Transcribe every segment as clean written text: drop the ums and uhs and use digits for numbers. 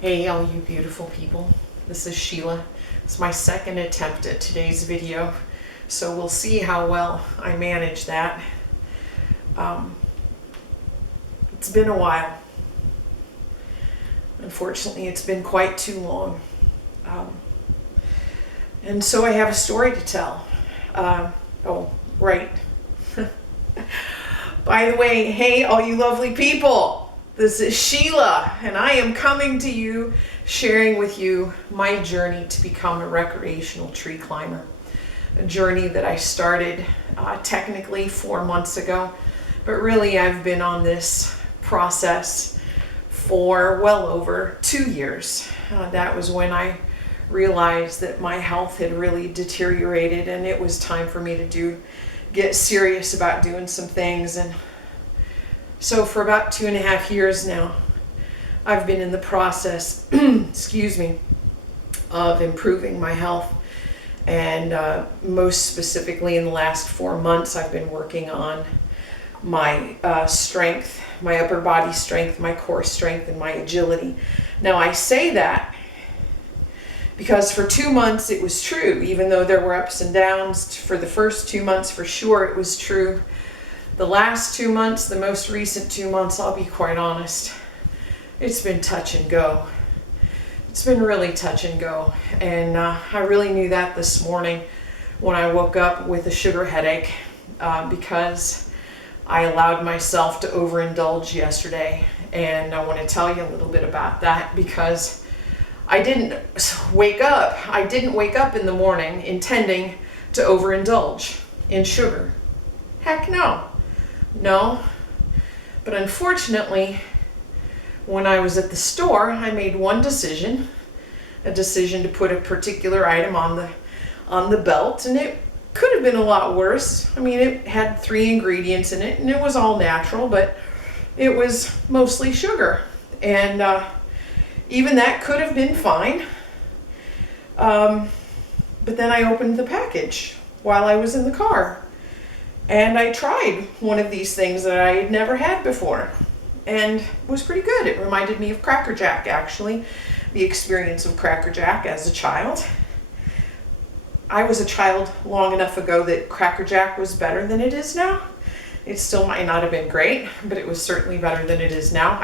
Hey, all you beautiful people. This is Sheila. It's my second attempt at today's video, so we'll see how well I manage that. It's been a while. Unfortunately, it's been quite too long. And so I have a story to tell. Oh, right. By the way, hey, all you lovely people. This is Sheila, and I am coming to you, sharing with you my journey to become a recreational tree climber. A journey that I started technically 4 months ago, but really I've been on this process for well over 2 years. That was when I realized that my health had really deteriorated and it was time for me to get serious about doing some things. And so for about 2.5 years now, I've been in the process, excuse me, of improving my health. And most specifically in the last 4 months, I've been working on my strength, my upper body strength, my core strength, and my agility. Now I say that because for 2 months it was true, even though there were ups and downs. For the first 2 months, for sure, it was true. The last 2 months, the most recent 2 months, I'll be quite honest, it's been touch and go. It's been really touch and go. And I really knew that this morning when I woke up with a sugar headache because I allowed myself to overindulge yesterday. And I want to tell you a little bit about that because I didn't wake up in the morning intending to overindulge in sugar. Heck no. No. But unfortunately, when I was at the store, I made one decision, a decision to put a particular item on the belt, and it could have been a lot worse. I mean, it had 3 ingredients in it, and it was all natural, but it was mostly sugar. And even that could have been fine. But then I opened the package while I was in the car. And I tried one of these things that I had never had before. And it was pretty good. It reminded me of Cracker Jack, actually. The experience of Cracker Jack as a child. I was a child long enough ago that Cracker Jack was better than it is now. It still might not have been great, but it was certainly better than it is now.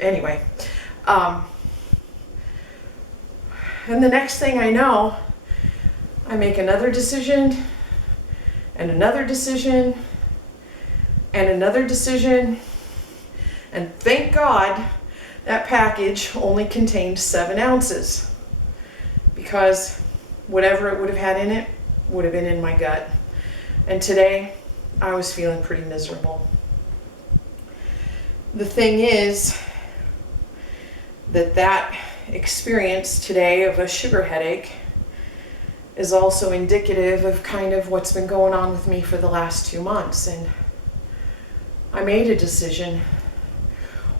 Anyway. And the next thing I know, I make another decision, and another decision, and another decision. And thank God that package only contained 7 ounces, because whatever it would have had in it would have been in my gut. And today I was feeling pretty miserable. The thing is that experience today of a sugar headache is also indicative of kind of what's been going on with me for the last 2 months. And I made a decision,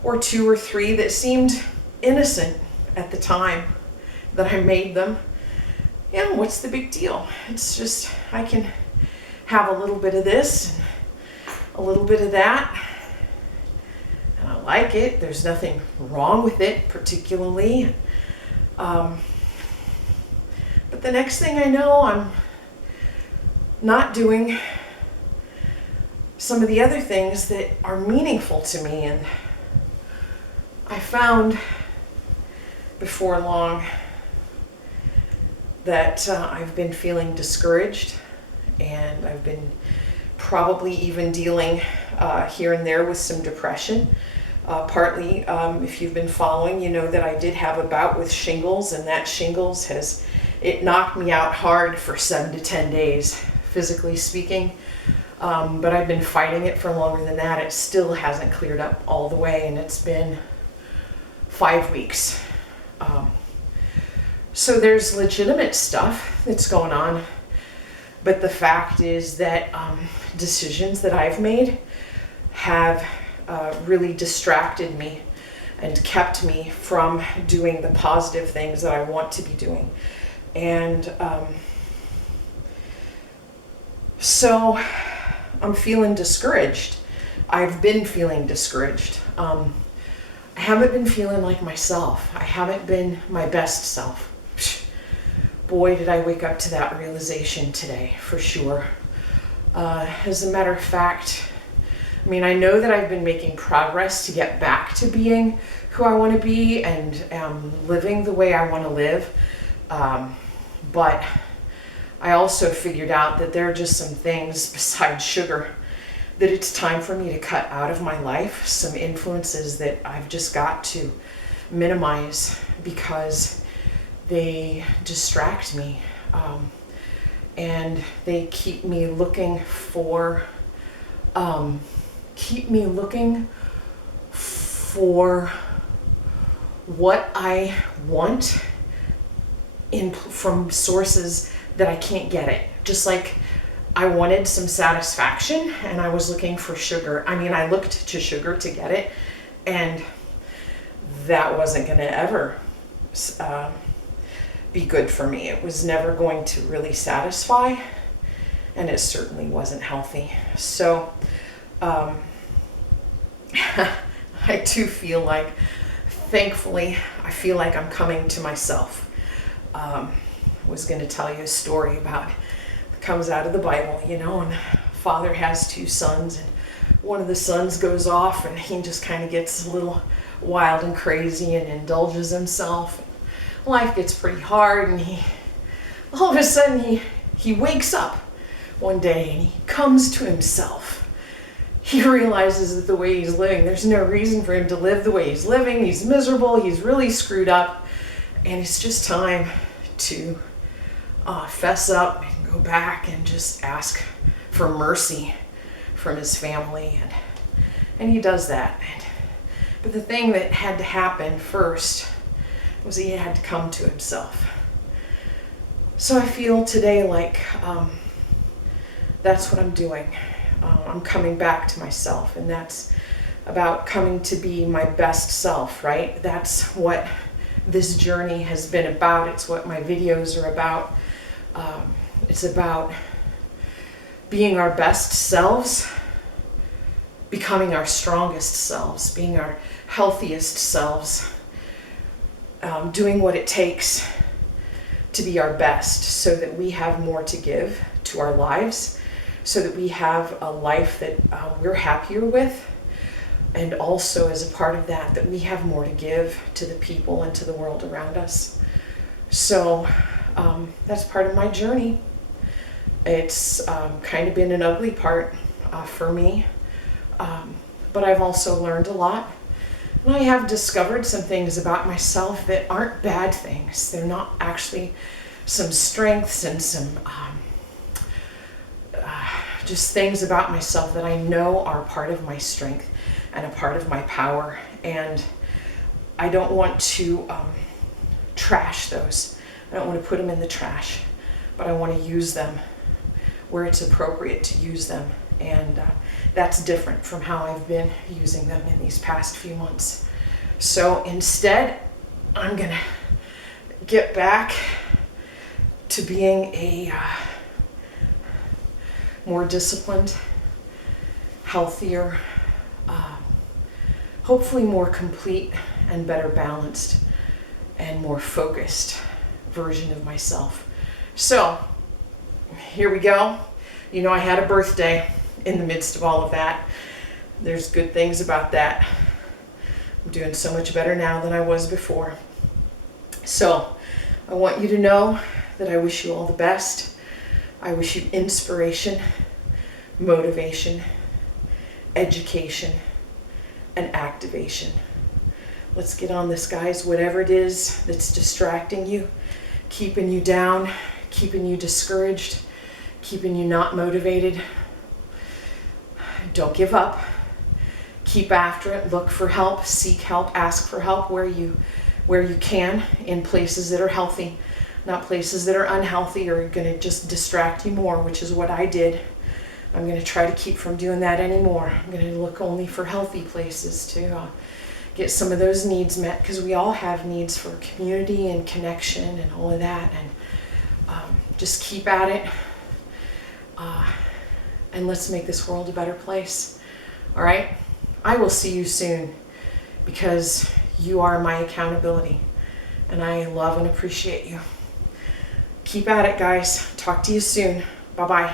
or 2 or 3, that seemed innocent at the time that I made them. You know, what's the big deal? It's just, I can have a little bit of this and a little bit of that. And I like it. There's nothing wrong with it particularly. But the next thing I know, I'm not doing some of the other things that are meaningful to me. And I found before long that I've been feeling discouraged, and I've been probably even dealing here and there with some depression. Partly, if you've been following, you know that I did have a bout with shingles, and that shingles it knocked me out hard for 7 to 10 days, physically speaking. But I've been fighting it for longer than that. It still hasn't cleared up all the way, and it's been 5 weeks. So there's legitimate stuff that's going on. But the fact is that decisions that I've made have really distracted me and kept me from doing the positive things that I want to be doing. And so I'm feeling discouraged. I've been feeling discouraged. I haven't been feeling like myself. I haven't been my best self. Boy, did I wake up to that realization today, for sure. As a matter of fact, I mean, I know that I've been making progress to get back to being who I want to be and living the way I want to live. But I also figured out that there are just some things besides sugar that it's time for me to cut out of my life, some influences that I've just got to minimize because they distract me, and they keep me looking for what I want from sources that I can't get it. Just like I wanted some satisfaction and I was looking for sugar. I mean, I looked to sugar to get it, and that wasn't going to ever be good for me. It was never going to really satisfy, and it certainly wasn't healthy. So I do feel like, thankfully, I feel like I'm coming to myself. I was going to tell you a story about, it comes out of the Bible, you know, and father has two sons, and one of the sons goes off and he just kind of gets a little wild and crazy and indulges himself. Life gets pretty hard, and all of a sudden he wakes up one day and he comes to himself. He realizes that the way he's living, there's no reason for him to live the way he's living. He's miserable, he's really screwed up, and it's just time to fess up and go back and just ask for mercy from his family, and he does that. But the thing that had to happen first was he had to come to himself. So I feel today like that's what I'm doing. I'm coming back to myself, and that's about coming to be my best self, right? That's what this journey has been about. It's what my videos are about. It's about being our best selves, becoming our strongest selves, being our healthiest selves, doing what it takes to be our best so that we have more to give to our lives, so that we have a life that we're happier with, and also as a part of that, that we have more to give to the people and to the world around us. So that's part of my journey. It's kind of been an ugly part for me, but I've also learned a lot. And I have discovered some things about myself that aren't bad things. They're not actually some strengths and some just things about myself that I know are part of my strength and a part of my power. And I don't want to trash those. I don't want to put them in the trash, but I want to use them where it's appropriate to use them. And that's different from how I've been using them in these past few months. So instead, I'm gonna get back to being a more disciplined, healthier, hopefully more complete and better balanced and more focused version of myself. So here we go. You know, I had a birthday in the midst of all of that. There's good things about that. I'm doing so much better now than I was before. So I want you to know that I wish you all the best. I wish you inspiration, motivation, education, and activation. Let's get on this, guys. Whatever it is that's distracting you, keeping you down, keeping you discouraged, keeping you not motivated, don't give up. Keep after it. Look for help. Seek help. Ask for help where you can, in places that are healthy, not places that are unhealthy or going to just distract you more, which is what I did. I'm going to try to keep from doing that anymore. I'm going to look only for healthy places to get some of those needs met, because we all have needs for community and connection and all of that. And just keep at it. And let's make this world a better place. All right? I will see you soon because you are my accountability, and I love and appreciate you. Keep at it, guys. Talk to you soon. Bye-bye.